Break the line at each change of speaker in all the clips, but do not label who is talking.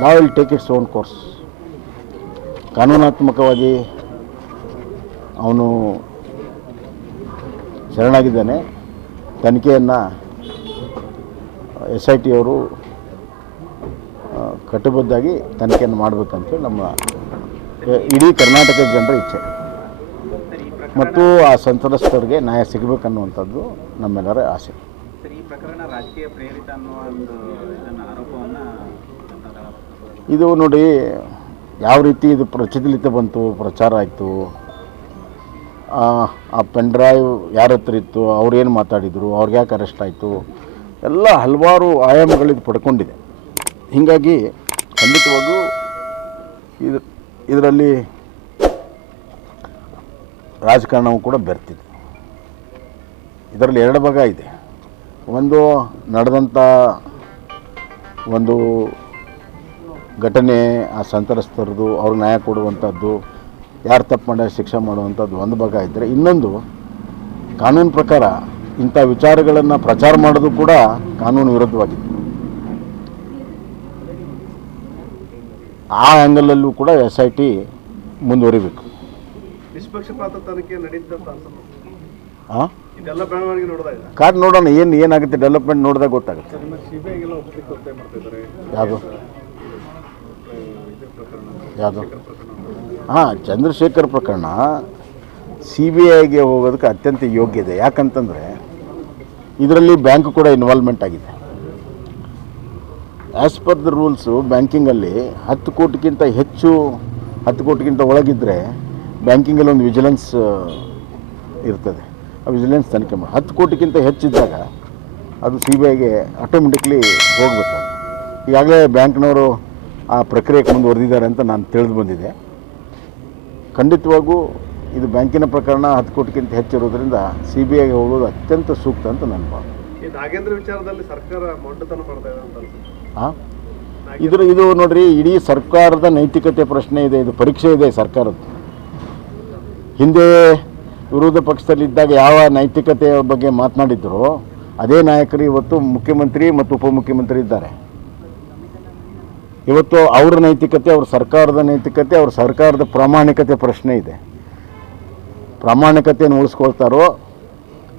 Law will take its own course ಕಾನೂನಾತ್ಮಕವಾಗಿ ಅವನು ಶರಣಾಗಿದ್ದಾನೆ. ತನಿಖೆಯನ್ನು ಎಸ್ ಐ ಟಿ ಅವರು ಕಟ್ಟುಬದ್ದಾಗಿ ತನಿಖೆಯನ್ನು ಮಾಡಬೇಕಂತೇಳಿ ನಮ್ಮ ಇಡೀ ಕರ್ನಾಟಕದ ಜನರ ಇಚ್ಛೆ. ಮತ್ತು ಆ ಸಂತ್ರಸ್ತರಿಗೆ ನ್ಯಾಯ ಸಿಗಬೇಕನ್ನುವಂಥದ್ದು ನಮ್ಮೆಲ್ಲರ ಆಸೆ. ಇದು ನೋಡಿ, ಯಾವ ರೀತಿ ಇದು ಪ್ರಚಲಿತ ಬಂತು, ಪ್ರಚಾರ ಆಯಿತು? ಆ ಪೆನ್ ಡ್ರೈವ್ ಯಾರ ಹತ್ರ ಇತ್ತು ಅವ್ರೇನು ಮಾತಾಡಿದರು, ಅವ್ರಿಗೆ ಯಾಕೆ ಅರೆಸ್ಟ್ ಆಯಿತು? ಎಲ್ಲ ಹಲವಾರು ಆಯಾಮಗಳಿದು ಪಡ್ಕೊಂಡಿದೆ. ಹೀಗಾಗಿ ಖಂಡಿತವಾಗೂ ಇದು ಇದರಲ್ಲಿ ರಾಜಕಾರಣವು ಕೂಡ ಬೆರ್ತಿದೆ. ಇದರಲ್ಲಿ ಎರಡು ಭಾಗ ಇದೆ. ಒಂದು ನಡೆದಂಥ ಒಂದು ಘಟನೆ ಆ ಸಂತ್ರಸ್ತರದು ಅವ್ರಿಗೆ ನ್ಯಾಯ ಕೊಡುವಂಥದ್ದು ಯಾರು ತಪ್ಪು ಮಾಡ್ಯಾರ ಶಿಕ್ಷೆ ಮಾಡುವಂಥದ್ದು ಒಂದು ಭಾಗ ಇದ್ದರೆ ಇನ್ನೊಂದು ಕಾನೂನು ಪ್ರಕಾರ ಇಂಥ ವಿಚಾರಗಳನ್ನು ಪ್ರಚಾರ ಮಾಡೋದು ಕೂಡ ಕಾನೂನು ವಿರುದ್ಧವಾಗಿತ್ತು. ಆ ಆ್ಯಂಗಲಲ್ಲೂ ಕೂಡ ಎಸ್ ಐ ಟಿ ಮುಂದುವರಿಬೇಕು.
ನಿಷ್ಪಕ್ಷಪಾತ ತನಿಖೆ ನಡೀತಾ ಅನ್ಸುತ್ತೆ.
ಹಾಂ
ಇದೆಲ್ಲ ಬೆಳವಣಿಗೆ ನೋಡಿದಾಗ
ಕಾರ್ ನೋಡೋಣ ಏನು ಏನಾಗುತ್ತೆ ಡೆವಲಪ್ಮೆಂಟ್ ನೋಡಿದಾಗ ಗೊತ್ತಾಗುತ್ತೆ. ಯಾವುದು? ಯಾವುದು? ಹಾಂ ಚಂದ್ರಶೇಖರ್ ಪ್ರಕರಣ ಸಿ ಬಿ ಐಗೆ ಹೋಗೋದಕ್ಕೆ ಅತ್ಯಂತ ಯೋಗ್ಯ ಇದೆ. ಯಾಕಂತಂದರೆ ಇದರಲ್ಲಿ ಬ್ಯಾಂಕ್ ಕೂಡ ಇನ್ವಾಲ್ವ್ಮೆಂಟ್ ಆಗಿದೆ. ಆ್ಯಸ್ ಪರ್ ದ ರೂಲ್ಸು ಬ್ಯಾಂಕಿಂಗಲ್ಲಿ ಹತ್ತು ಕೋಟಿಗಿಂತ ಹೆಚ್ಚು ಹತ್ತು ಕೋಟಿಗಿಂತ ಒಳಗಿದ್ದರೆ ಬ್ಯಾಂಕಿಂಗಲ್ಲಿ ಒಂದು ವಿಜಿಲೆನ್ಸ್ ಇರ್ತದೆ. ವಿಜಿಲೆನ್ಸ್ ತನಿಖೆ ಮಾಡಿ ಹತ್ತು ಕೋಟಿಗಿಂತ ಹೆಚ್ಚಿದ್ದಾಗ ಅದು ಸಿ ಬಿ ಐಗೆ ಆಟೋಮೆಟಿಕ್ಲಿ ಹೋಗಬೇಕು ಈಗಾಗಲೇ ಬ್ಯಾಂಕ್ನವರು ಆ ಪ್ರಕ್ರಿಯೆಗೆ ಮುಂದುವರೆದಿದ್ದಾರೆ ಅಂತ ನಾನು ತಿಳಿದು ಬಂದಿದೆ. ಖಂಡಿತವಾಗೂ ಇದು ಬ್ಯಾಂಕಿನ ಪ್ರಕರಣ ಹತ್ತು ಕೋಟಿಗಿಂತ ಹೆಚ್ಚಿರೋದ್ರಿಂದ ಸಿ ಬಿ ಐಗೆ ಹೋಗೋದು ಅತ್ಯಂತ ಸೂಕ್ತ ಅಂತ ನನ್ನ ಭಾವನೆ
ಈ ನಾಗೇಂದ್ರ ವಿಚಾರದಲ್ಲಿ ಸರ್ಕಾರ ಮೊಂಡುತನ ಮಾಡ್ತಾ ಇದೆ ಅಂತ ಅನ್ಸುತ್ತೆ.
ಹಾಂ ಇದ್ರ ಇದು ನೋಡ್ರಿ ಇಡೀ ಸರ್ಕಾರದ ನೈತಿಕತೆ ಪ್ರಶ್ನೆ ಇದೆ ಇದು ಪರೀಕ್ಷೆ ಇದೆ ಸರ್ಕಾರದ್ದು. ಹಿಂದೆ ವಿರೋಧ ಪಕ್ಷದಲ್ಲಿದ್ದಾಗ ಯಾವ ನೈತಿಕತೆಯ ಬಗ್ಗೆ ಮಾತನಾಡಿದ್ರು ಅದೇ ನಾಯಕರು ಇವತ್ತು ಮುಖ್ಯಮಂತ್ರಿ ಮತ್ತು ಉಪಮುಖ್ಯಮಂತ್ರಿ ಇದ್ದಾರೆ. ಇವತ್ತು ಅವರ ನೈತಿಕತೆ, ಅವ್ರ ಸರ್ಕಾರದ ನೈತಿಕತೆ, ಅವ್ರ ಸರ್ಕಾರದ ಪ್ರಾಮಾಣಿಕತೆ ಪ್ರಶ್ನೆ ಇದೆ. ಪ್ರಾಮಾಣಿಕತೆಯನ್ನು ಉಳಿಸ್ಕೊಳ್ತಾರೋ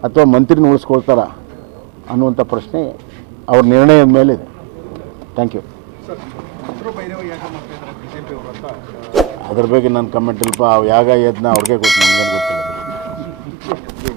ಅಥವಾ ಮಂತ್ರಿನ ಉಳಿಸ್ಕೊಳ್ತಾರ ಅನ್ನುವಂಥ ಪ್ರಶ್ನೆ ಅವ್ರ ನಿರ್ಣಯದ ಮೇಲೆ ಇದೆ. Thank you. ಅದ್ರ ಬಗ್ಗೆ ನಾನು ಕಮೆಂಟ್ ಇಲ್ಲಪ್ಪ ಯಾಗ ಯತ್ನ ಅವ್ರಿಗೆ ಗೊತ್ತು ಗೊತ್ತಿಲ್ಲ. Слушай,